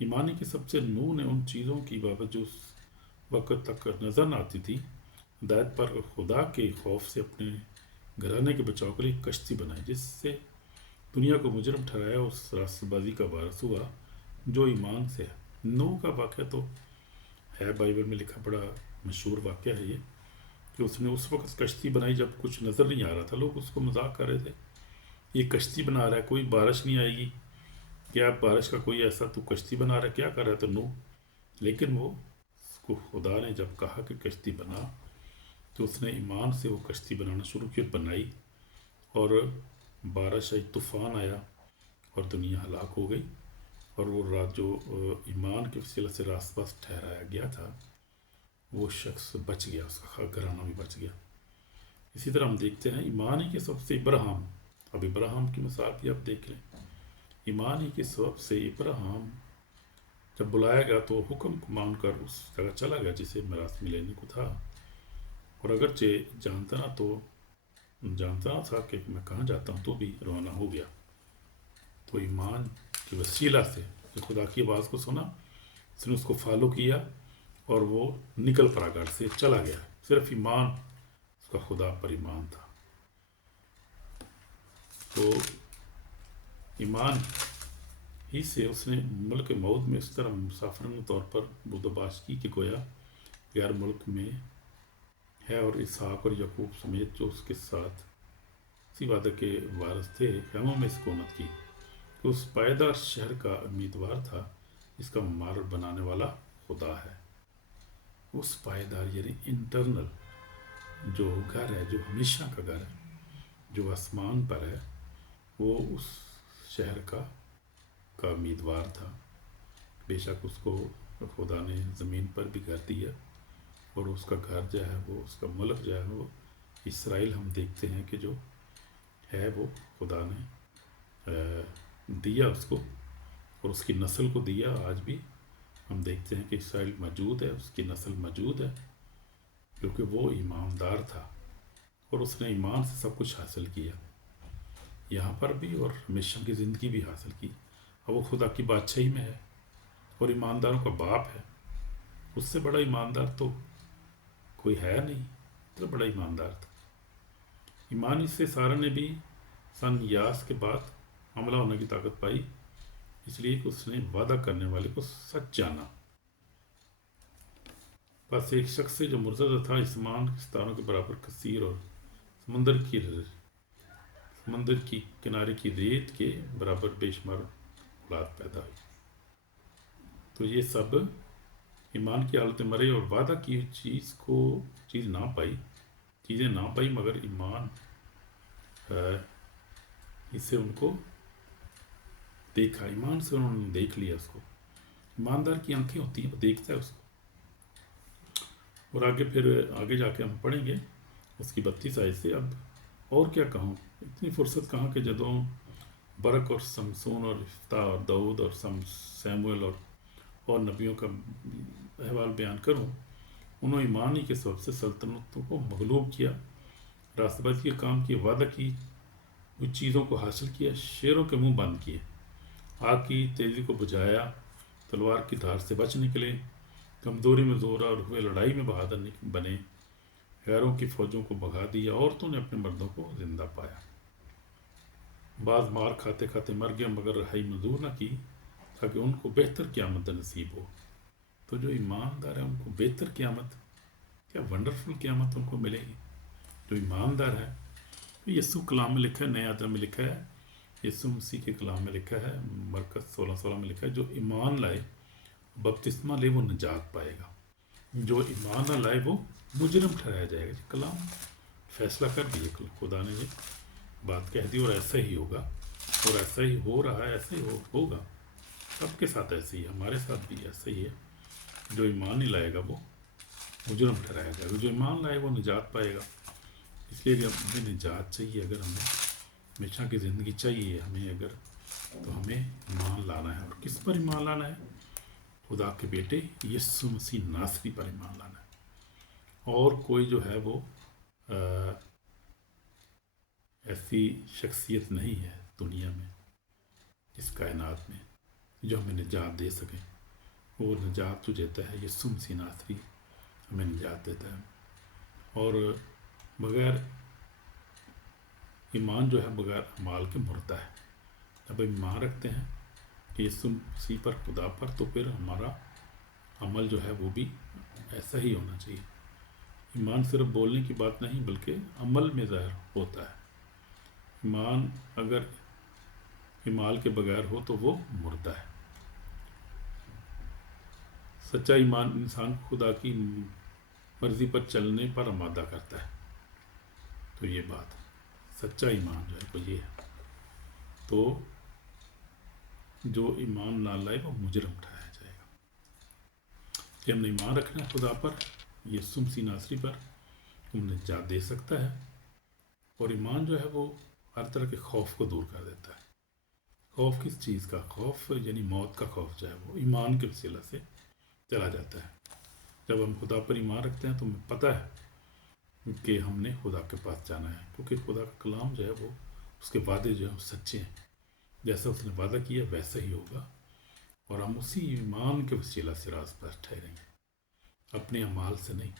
ایمانی کی سب سے نور نے ان چیزوں کی بابت جو اس وقت تک نظر نہ آتی تھی ہدایت پر خدا کے خوف سے اپنے گھرانے کے بچاؤ کے لیے کشتی بنائی، جس سے دنیا کو مجرم ٹھہرایا، اس راست بازی کا وارث ہوا جو ایمان سے ہے۔ نو کا واقعہ تو ہے، بائبل میں لکھا بڑا مشہور واقعہ ہے یہ، کہ اس نے اس وقت کشتی بنائی جب کچھ نظر نہیں آ رہا تھا، لوگ اس کو مذاق کر رہے تھے، یہ کشتی بنا رہا ہے، کوئی بارش نہیں آئے گی، کیا بارش کا کوئی ایسا تو کشتی بنا رہا ہے، کیا کر رہا ہے؟ تو نو، لیکن وہ اس کو خدا نے جب کہا کہ کشتی بنا تو اس نے ایمان سے وہ کشتی بنانا شروع کی، بنائی، اور بارش آئی، طوفان آیا اور دنیا ہلاک ہو گئی، اور وہ رات جو ایمان کے وسیلہ سے راست باز ٹھہرایا گیا تھا وہ شخص بچ گیا، اس کا گھرانہ بھی بچ گیا۔ اسی طرح ہم دیکھتے ہیں ایمان ہی کے سبب سے ابراہیم، اب ابراہیم کی مثال بھی آپ دیکھ لیں، ایمان ہی کے سبب سے ابراہیم جب بلایا گیا تو حکم کو مان کر اس جگہ چلا گیا جسے میراث میں لینے کو تھا، اور اگرچہ جانتا تھا کہ میں کہاں جاتا ہوں تو بھی روانہ ہو گیا۔ تو ایمان کے وسیلہ سے جو خدا کی آواز کو سنا، اس نے اس کو فالو کیا اور وہ نکل پڑا گھر سے، چلا گیا، صرف ایمان، اس کا خدا پر ایمان تھا۔ تو ایمان ہی سے اس نے ملک موت میں اس طرح مسافرانہ طور پر بدوباش کی کہ گویا غیر ملک میں ہے، اور اسحاق اور یعقوب سمیت جو اس کے ساتھ اسی وعدے کے وارث تھے خیموں میں سکونت کی، کہ اس پائیدار شہر کا امیدوار تھا جس کا مار بنانے والا خدا ہے۔ اس پائیدار یعنی انٹرنل جو گھر ہے، جو ہمیشہ کا گھر ہے، جو آسمان پر ہے، وہ اس شہر کا امیدوار تھا۔ بے شک اس کو خدا نے زمین پر بھی گھر دیا، اور اس کا گھر جو ہے وہ، اس کا ملک جو ہے وہ اسرائیل، ہم دیکھتے ہیں کہ جو ہے وہ خدا نے دیا اس کو، اور اس کی نسل کو دیا۔ آج بھی ہم دیکھتے ہیں کہ اسرائیل موجود ہے، اس کی نسل موجود ہے، کیونکہ وہ ایماندار تھا اور اس نے ایمان سے سب کچھ حاصل کیا، یہاں پر بھی اور ہمیشہ کی زندگی بھی حاصل کی، اور وہ خدا کی بادشاہی میں ہے اور ایمانداروں کا باپ ہے۔ اس سے بڑا ایماندار تو کوئی ہے نہیں، تو بڑا ایماندار تھا۔ ایمان سے سارا نے بھی سن یاس کے بعد حملہ ہونے کی طاقت پائی، اس لیے کہ اس نے وعدہ کرنے والے کو سچ جانا۔ بس ایک شخص سے جو مرتضی تھا، اسمان کے ستاروں کے برابر کثیر، اور سمندر کی کنارے کی ریت کے برابر بے شمار اولاد پیدا ہوئی۔ تو یہ سب ایمان کی حالت مرے اور وعدہ کی چیز نہ پائی، چیزیں نہ پائی، مگر ایمان اس سے ان کو دیکھا، ایمان سے انہوں نے دیکھ لیا اس کو۔ ایماندار کی آنکھیں ہوتی ہیں، وہ دیکھتا ہے اس کو۔ اور آگے جا کے ہم پڑھیں گے اس کی 32 آیت سے۔ اب اور کیا کہوں، اتنی فرصت کہاں کہ جدوں برق اور سمسون اور یفتح اور داؤد اور سیموئل اور نبیوں کا احوال بیان کروں۔ انہوں ایمان ہی کے سبب سے سلطنتوں کو مغلوب کیا، راست بازی کے کام کیے، وعدہ کی وہ چیزوں کو حاصل کیا، شیروں کے منہ بند کیے، آگ کی تیزی کو بجھایا، تلوار کی دھار سے بچ نکلے، کمزوری میں زور اور ہوئے لڑائی میں بہادر بنے، غیروں کی فوجوں کو بھگا دیا، عورتوں نے اپنے مردوں کو زندہ پایا، بعض مار کھاتے کھاتے مر گئے مگر رہائی منظور نہ کی تاکہ ان کو بہتر قیامت نصیب ہو۔ تو جو ایماندار ہے ان کو بہتر قیامت، کیا ونڈرفل قیامت ان کو ملے گی۔ جو ایماندار ہے، یسوع کلام میں لکھا ہے، نئے عہد میں لکھا ہے، یسوع مسیح کے کلام میں لکھا ہے، مرکز 16 میں لکھا ہے، جو ایمان لائے بپتسمہ لے وہ نجات پائے گا، جو ایمان نہ لائے وہ مجرم ٹھہرایا جائے گا۔ کلام فیصلہ کر دیا، خدا نے یہ بات کہہ دی، اور ایسا ہی ہوگا، اور ایسا ہی ہو رہا ہے، ایسا ہی ہوگا، سب کے ساتھ ایسے ہی ہے، ہمارے ساتھ بھی ایسا ہی ہے۔ جو ایمان نہیں لائے گا وہ مجرم ٹھہرایا جائے گا، جو ایمان لائے وہ نجات پائے گا۔ اس لیے جب ہمیں نجات چاہیے، اگر ہمیں ہمیشہ کی زندگی چاہیے ہمیں، اگر تو ہمیں ایمان لانا ہے، اور کس پر ایمان لانا ہے؟ خدا کے بیٹے یسوع مسیح ناصری پر ایمان لانا ہے۔ اور کوئی جو ہے وہ ایسی شخصیت نہیں ہے دنیا میں، اس کائنات میں، جو ہمیں نجات دے سکے۔ وہ نجات جو دیتا ہے یسوع مسیح ناصری ہمیں نجات دیتا ہے۔ اور بغیر ایمان جو ہے بغیر اعمال کے مردہ ہے۔ جب ہم ایمان رکھتے ہیں کہ یسوع مسیح پر، خدا پر، تو پھر ہمارا عمل جو ہے وہ بھی ایسا ہی ہونا چاہیے۔ ایمان صرف بولنے کی بات نہیں بلکہ عمل میں ظاہر ہوتا ہے۔ ایمان اگر اعمال کے بغیر ہو تو وہ مردہ ہے۔ سچا ایمان انسان کو خدا کی مرضی پر چلنے پر آمادہ کرتا ہے۔ تو یہ بات سچا ایمان جو ہے وہ یہ ہے۔ تو جو ایمان نہ لائے وہ مجرم ٹھہرایا جائے گا۔ کہ ہم نے ایمان رکھنا ہے خدا پر، یسوع مسیح ناصری پر، ہم نجات دے سکتا ہے۔ اور ایمان جو ہے وہ ہر طرح کے خوف کو دور کر دیتا ہے۔ خوف کس چیز کا؟ خوف یعنی موت کا خوف جو ہے وہ ایمان کے وسیلہ سے چلا جاتا ہے۔ جب ہم خدا پر ایمان رکھتے ہیں تو ہمیں پتہ ہے کہ ہم نے خدا کے پاس جانا ہے، کیونکہ خدا کا کلام جو ہے وہ اس کے وعدے جو ہیں وہ سچے ہیں۔ جیسا اس نے وعدہ کیا ویسا ہی ہوگا، اور ہم اسی ایمان کے وسیلہ سے راز پر ٹھہریں گے، اپنے اعمال سے نہیں۔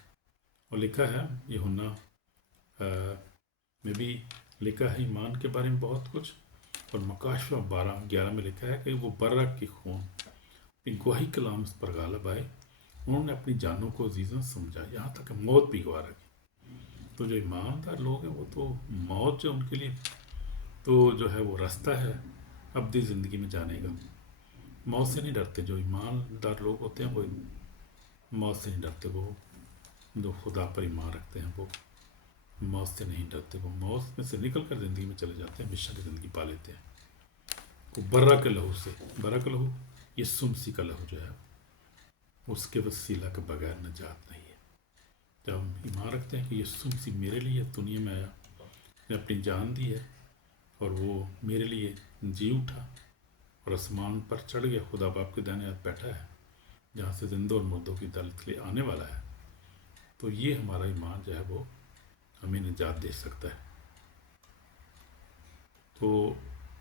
اور لکھا ہے یوحنا میں بھی لکھا ہے ایمان کے بارے میں بہت کچھ، اور مکاشفہ 12:11 میں لکھا ہے کہ وہ برک کی خون اپنی گواہی کلام اس پر غالب آئے، انہوں نے اپنی جانوں کو عزیزاں سمجھا، یہاں تک کہ موت بھی گوارا کی۔ تو جو ایماندار لوگ ہیں وہ تو موت جو ان کے لیے تو جو ہے وہ راستہ ہے ابدی زندگی میں جانے کا۔ موت سے نہیں ڈرتے، جو ایماندار لوگ ہوتے ہیں وہ موت سے نہیں ڈرتے، وہ جو خدا پر ایمان رکھتے ہیں وہ موت سے نہیں ڈرتے، وہ موت میں سے نکل کر زندگی میں چلے جاتے ہیں، ہمیشہ کی زندگی پا لیتے ہیں۔ وہ برا کے لہو سے، برا کا لہو یسوع مسیح کا لہو جو ہے اس کے وسیلہ کے بغیر نجات نہیں ہے۔ جب ہم ایمان رکھتے ہیں کہ یسوع مسیح میرے لیے دنیا میں آیا، نے اپنی جان دی ہے، اور وہ میرے لیے جی اٹھا اور آسمان پر چڑھ گیا، خدا باپ کے دائیں ہاتھ بیٹھا ہے، جہاں سے زندوں اور مردوں کی عدالت کے لیے آنے والا ہے، تو یہ ہمارا ایمان جو ہے وہ ہمیں نجات دے سکتا ہے۔ تو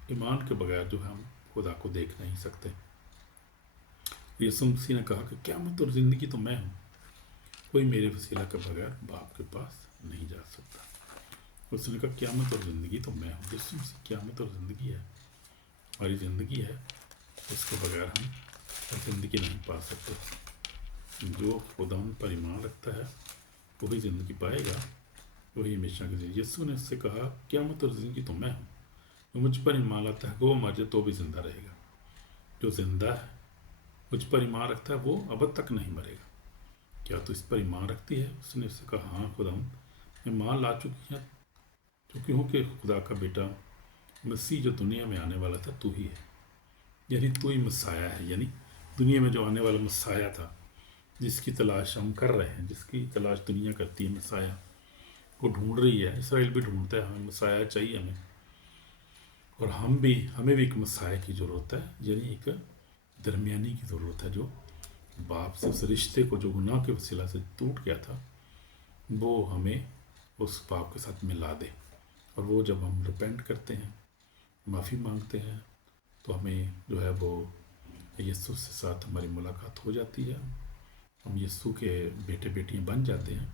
ایمان کے بغیر جو ہم خدا کو دیکھ نہیں سکتے۔ یسوع مسیح نے کہا کہ قیامت اور زندگی تو میں ہوں، کوئی میرے وسیلہ کے بغیر باپ کے پاس نہیں جا سکتا۔ اس نے کہا قیامت اور زندگی تو میں ہوں۔ یسوع مسیح قیامت اور زندگی ہے، ہماری زندگی ہے، اس کے بغیر ہم زندگی نہیں پا سکتے۔ جو خدا پر ایمان رکھتا ہے وہی زندگی پائے گا، وہی ہمیشہ کی زندگی۔ یسوع نے اس سے کہا قیامت اور زندگی تو میں ہوں، جو مجھ پر ایمان لاتا ہے وہ مر جائے تو بھی زندہ رہے گا۔ جو زندہ ہے مجھ پر ایمان رکھتا ہے وہ ابد تک نہیں مرے گا۔ کیا تو اس پر ایمان رکھتی ہے؟ اس نے اس سے کہا ہاں خدا، ایمان لا چکی ہے، کیونکہ خدا کا بیٹا مسیح جو دنیا میں آنے والا تھا تو ہی ہے، یعنی تو ہی مسیح ہے، یعنی دنیا میں جو آنے والا مسیح تھا جس کی تلاش ہم کر رہے ہیں، جس کی تلاش دنیا کرتی ہے، مسیح کو ڈھونڈ رہی ہے، اسرائیل بھی ڈھونڈتا ہے، ہمیں مسیح چاہیے ہمیں، اور ہمیں بھی ایک مسیح کی ضرورت ہے، یعنی ایک درمیانی کی ضرورت ہے جو باپ سے اس رشتے کو جو گناہ کے وسیلہ سے ٹوٹ گیا تھا وہ ہمیں اس باپ کے ساتھ ملا دے۔ اور وہ جب ہم ریپینٹ کرتے ہیں، معافی مانگتے ہیں، تو ہمیں جو ہے وہ یسوع کے ساتھ ہماری ملاقات ہو جاتی ہے، ہم یسوع کے بیٹے بیٹیاں بن جاتے ہیں،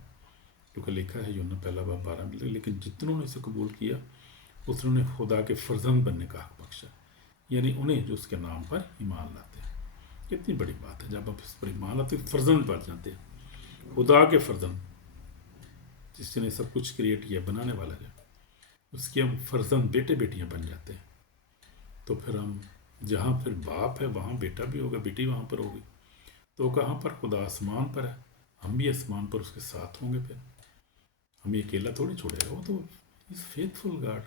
کیونکہ لکھا ہے یوحنا پہلا باب 12 میں، لیکن جتنوں نے اسے قبول کیا اتنوں نے خدا کے فرزند بننے کا حق بخشا، یعنی انہیں جو اس کے نام پر ایمان لاتے ہیں۔ کتنی بڑی بات ہے، جب آپ اس پر ایمان لاتے ہیں فرزند بن جاتے ہیں، خدا کے فرزند، جس نے سب کچھ کریٹ کیا، بنانے والا ہے، اس کے ہم فرزند بیٹے بیٹیاں بن جاتے ہیں۔ تو پھر ہم جہاں پھر باپ ہے وہاں بیٹا بھی ہوگا، بیٹی وہاں پر ہوگی، تو کہاں پر؟ خدا آسمان پر ہے، ہم بھی آسمان پر اس کے ساتھ ہوں گے، پھر ہمیں اکیلا تھوڑی چھوڑے گا، وہ تو از فیتھفل گاڈ،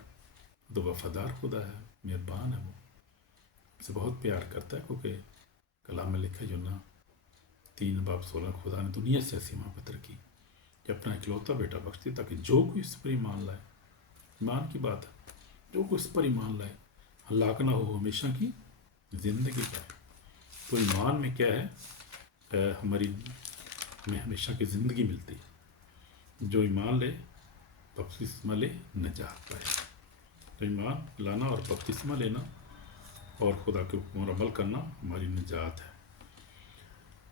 تو وفادار خدا ہے، مہربان ہے، وہ سے بہت پیار کرتا ہے، کیونکہ کلام میں لکھا یوحنا 3:16 خدا نے دنیا سے ایسی محبت رکھی کہ اپنا اکلوتا بیٹا بخش دیا تاکہ جو کوئی اس پر ایمان لائے، ایمان کی بات ہے، جو کوئی اس پر ایمان لائے ہلاک نہ ہو، ہمیشہ کی زندگی پائے۔ تو ایمان میں کیا ہے؟ ہمیں ہمیشہ کی زندگی ملتی ہے، جو ایمان لے بپتسمہ لے نجات پائے۔ تو ایمان لانا اور بپتسمہ لینا اور خدا کے حکم اور عمل کرنا ہماری نجات ہے۔